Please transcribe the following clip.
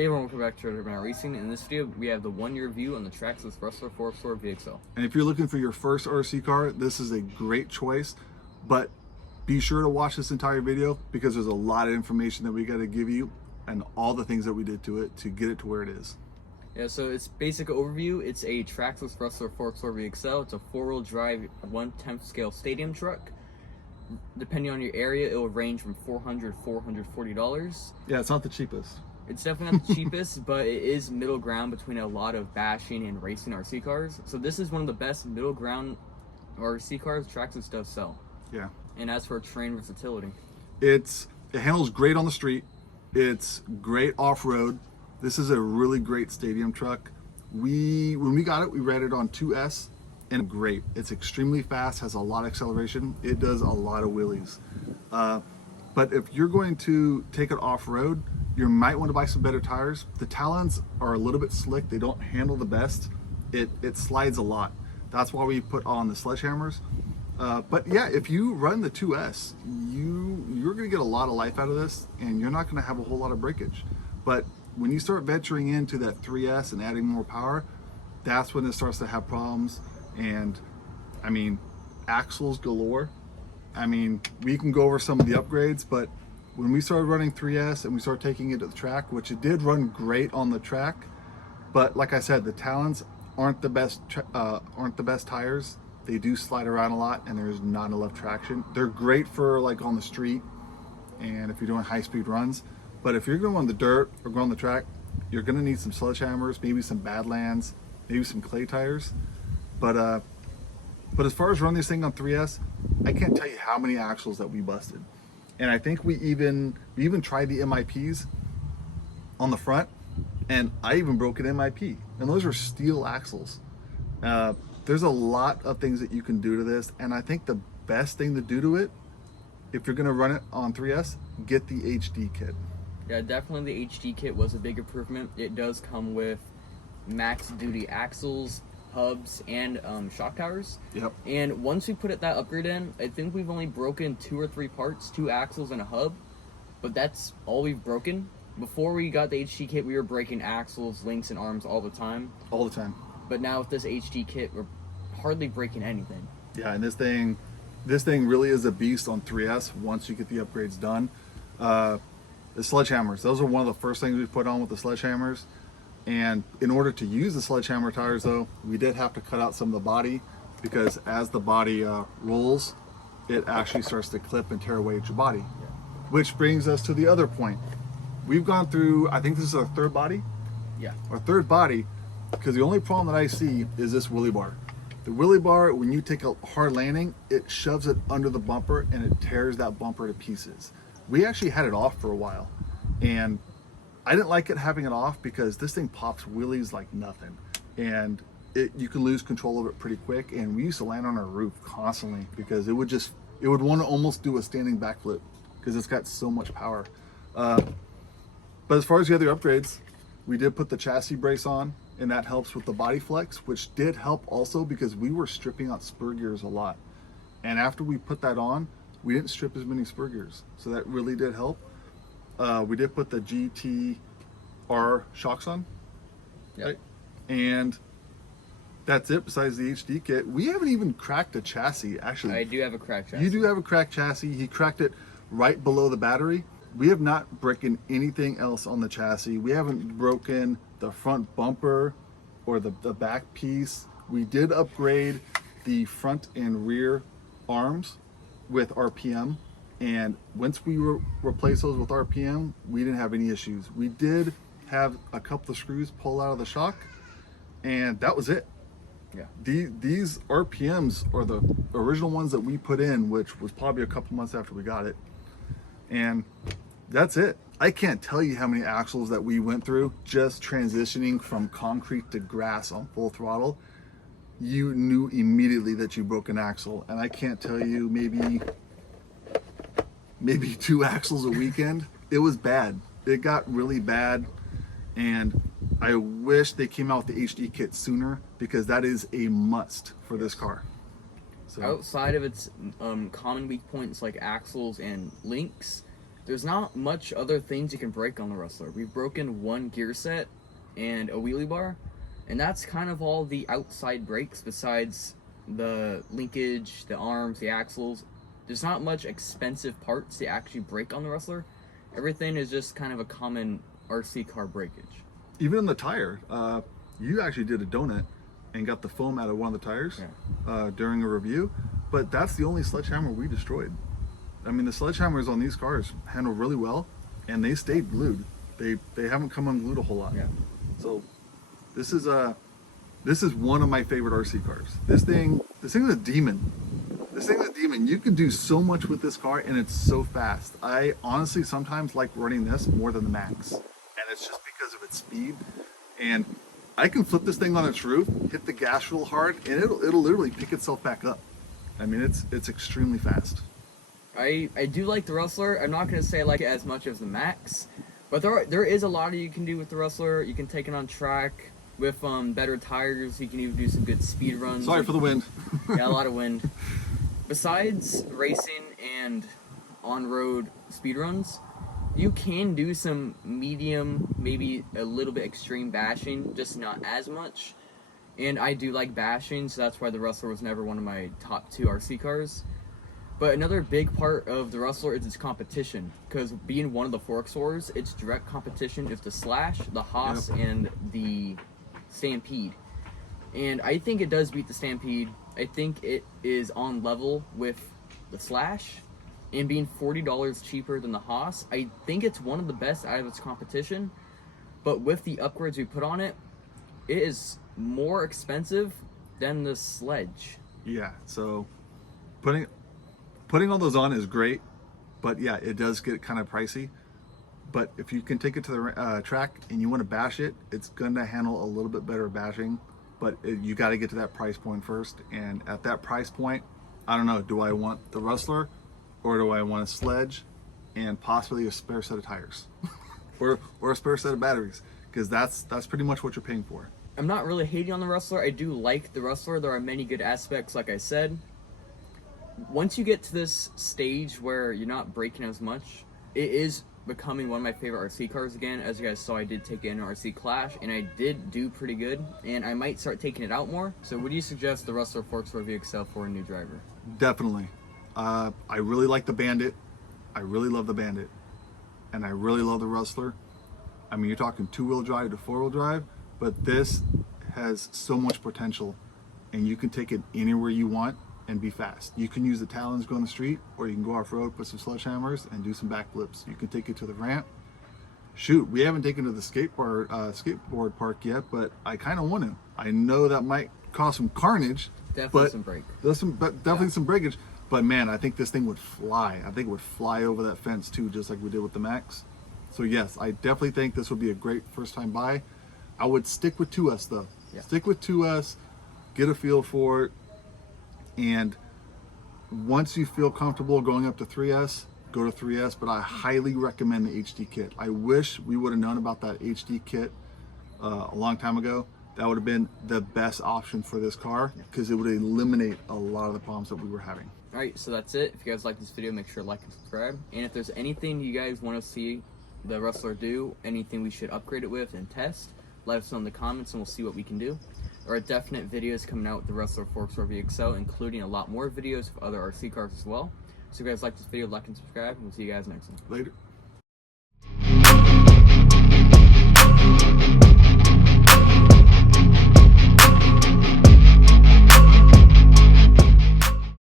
Hey everyone, welcome back to Redbanditracing. In this video, we have the 1-year review on the Traxxas Rustler 4x4 VXL. And if you're looking for your first RC car, this is a great choice, but be sure to watch this entire video because there's a lot of information that we got to give you and all the things that we did to it to get it to where it is. Yeah, so its basic overview, it's a Traxxas Rustler 4x4 VXL. It's a 4-wheel drive 1/10 scale stadium truck. Depending on your area, it will range from $400 to $440. Yeah, it's not the cheapest. It's definitely not the cheapest, but it is middle ground between a lot of bashing and racing RC cars. So this is one of the best middle ground RC cars Traxxas does sell. Yeah. And as for terrain versatility, it handles great on the street. It's great off-road. This is a really great stadium truck. When we got it, we read it on 2S and great. It's extremely fast, has a lot of acceleration. It does a lot of wheelies. But if you're going to take it off-road, you might want to buy some better tires. The Talons are a little bit slick. They don't handle the best. It slides a lot. That's why we put on the sledgehammers. But yeah, if you run the 2S, you're going to get a lot of life out of this, and you're not going to have a whole lot of breakage. But when you start venturing into that 3S and adding more power, that's when it starts to have problems. And I mean, axles galore. I mean, we can go over some of the upgrades, but when we started running 3S and we started taking it to the track, which it did run great on the track, but like I said, the Talons aren't the best tires. They do slide around a lot, and there's not enough traction. They're great for like on the street and if you're doing high-speed runs, but if you're going on the dirt or going on the track, you're going to need some sledgehammers, maybe some Badlands, maybe some clay tires. But as far as running this thing on 3S, I can't tell you how many axles that we busted. And I think we even tried the MIPs on the front, and I even broke an MIP. And those are steel axles. There's a lot of things that you can do to this, and I think the best thing to do to it, if you're gonna run it on 3S, get the HD kit. yeah, definitely the HD kit was a big improvement. It does come with max duty axles, hubs, and shock towers. Yep. And once we put that upgrade in, I think we've only broken 2 or 3 parts, 2 axles and a hub, but that's all we've broken. Before we got the HD kit, we were breaking axles, links, and arms all the time. All the time. But now with this HD kit, we're hardly breaking anything. Yeah, and this thing really is a beast on 3S once you get the upgrades done. The sledgehammers, those are one of the first things we put on with the sledgehammers. And in order to use the sledgehammer tires though, we did have to cut out some of the body, because as the body rolls, it actually starts to clip and tear away at your body. Yeah. Which brings us to the other point. We've gone through, I think this is our 3rd body? Yeah. Our 3rd body, because the only problem that I see is this wheelie bar. The wheelie bar, when you take a hard landing, it shoves it under the bumper and it tears that bumper to pieces. We actually had it off for a while, and I didn't like it having it off because this thing pops wheelies like nothing, and you can lose control of it pretty quick. And we used to land on our roof constantly because it would want to almost do a standing backflip because it's got so much power. But as far as the other upgrades, we did put the chassis brace on, and that helps with the body flex, which did help also because we were stripping out spur gears a lot. And after we put that on, we didn't strip as many spur gears, so that really did help. We did put the GTR shocks on, Yep. right? And that's it. Besides the HD kit, we haven't even cracked a chassis. Actually, I do have a cracked chassis. you do have a cracked chassis. He cracked it right below the battery. We have not broken anything else on the chassis. We haven't broken the front bumper or the back piece. We did upgrade the front and rear arms with RPM, and once we replaced those with RPM, we didn't have any issues. We did have a couple of screws pull out of the shock, and that was it. Yeah. These RPMs are the original ones that we put in, which was probably a couple months after we got it. And that's it. I can't tell you how many axles that we went through just transitioning from concrete to grass on full throttle. You knew immediately that you broke an axle, and I can't tell you, maybe 2 axles a weekend. It was bad. It got really bad, and I wish they came out with the HD kit sooner because that is a must for this car. So Outside of its common weak points like axles and links, there's not much other things you can break on the Rustler. We've broken one gear set and a wheelie bar, and that's kind of all the outside brakes besides the linkage, the arms, the axles. There's not much expensive parts to actually break on the Rustler. Everything is just kind of a common RC car breakage. Even on the tire, you actually did a donut and got the foam out of one of the tires during a review, but that's the only sledgehammer we destroyed. I mean, the sledgehammers on these cars handle really well, and they stayed glued. They haven't come unglued a whole lot. Yeah. So this is one of my favorite RC cars. This thing is a demon. This thing is a demon. You can do so much with this car, and it's so fast. I honestly sometimes like running this more than the Max, and it's just because of its speed. And I can flip this thing on its roof, hit the gas real hard, and it'll literally pick itself back up. I mean, it's extremely fast. I do like the Rustler. I'm not going to say I like it as much as the Max, but there is a lot you can do with the Rustler. You can take it on track with better tires. You can even do some good speed runs. Sorry for the wind. Yeah, a lot of wind. Besides racing and on-road speed runs, you can do some medium, maybe a little bit extreme bashing, just not as much. And I do like bashing, so that's why the Rustler was never one of my top 2 RC cars. But another big part of the Rustler is its competition, because being one of the 4x4s, it's direct competition with the Slash, the Haas, and the Stampede. And I think it does beat the Stampede. I think it is on level with the Slash, and being $40 cheaper than the Haas, I think it's one of the best out of its competition. But with the upgrades we put on it, it is more expensive than the Sledge. Yeah, so putting all those on is great, but yeah, it does get kind of pricey. But if you can take it to the track and you want to bash it, it's going to handle a little bit better bashing. But you got to get to that price point first. And at that price point, I don't know, do I want the Rustler or do I want a Sledge and possibly a spare set of tires or a spare set of batteries? Because that's pretty much what you're paying for. I'm not really hating on the Rustler. I do like the Rustler. There are many good aspects, like I said. Once you get to this stage where you're not braking as much, it is becoming one of my favorite RC cars again. As you guys saw, I did take it in an RC Clash, and I did do pretty good, and I might start taking it out more. So would you suggest the Rustler 4x4 VXL for a new driver? Definitely. I really like the Bandit. I really love the Bandit. And I really love the Rustler. I mean, you're talking 2-wheel drive to 4-wheel drive, but this has so much potential, and you can take it anywhere you want and be fast. You can use the talons, go on the street, or you can go off-road, put some sledgehammers, and do some backflips. You can take it to the ramp. Shoot, we haven't taken it to the skateboard park yet, but I kind of want to. I know that might cause some carnage. Definitely some break. Definitely some breakage. But man, I think this thing would fly. I think it would fly over that fence too, just like we did with the Max. So yes, I definitely think this would be a great first-time buy. I would stick with 2S though. Yeah. Stick with 2S, get a feel for it. And once you feel comfortable going up to 3S, go to 3S, but I highly recommend the HD kit. I wish we would have known about that HD kit a long time ago. That would have been the best option for this car because it would eliminate a lot of the problems that we were having. All right, so that's it. If you guys like this video, make sure to like and subscribe. And if there's anything you guys want to see the Rustler do, anything we should upgrade it with and test, let us know in the comments and we'll see what we can do. There are definite videos coming out with the Rustler 4x4 VXL, including a lot more videos of other RC cars as well. So if you guys like this video, like and subscribe, and we'll see you guys next time. Later.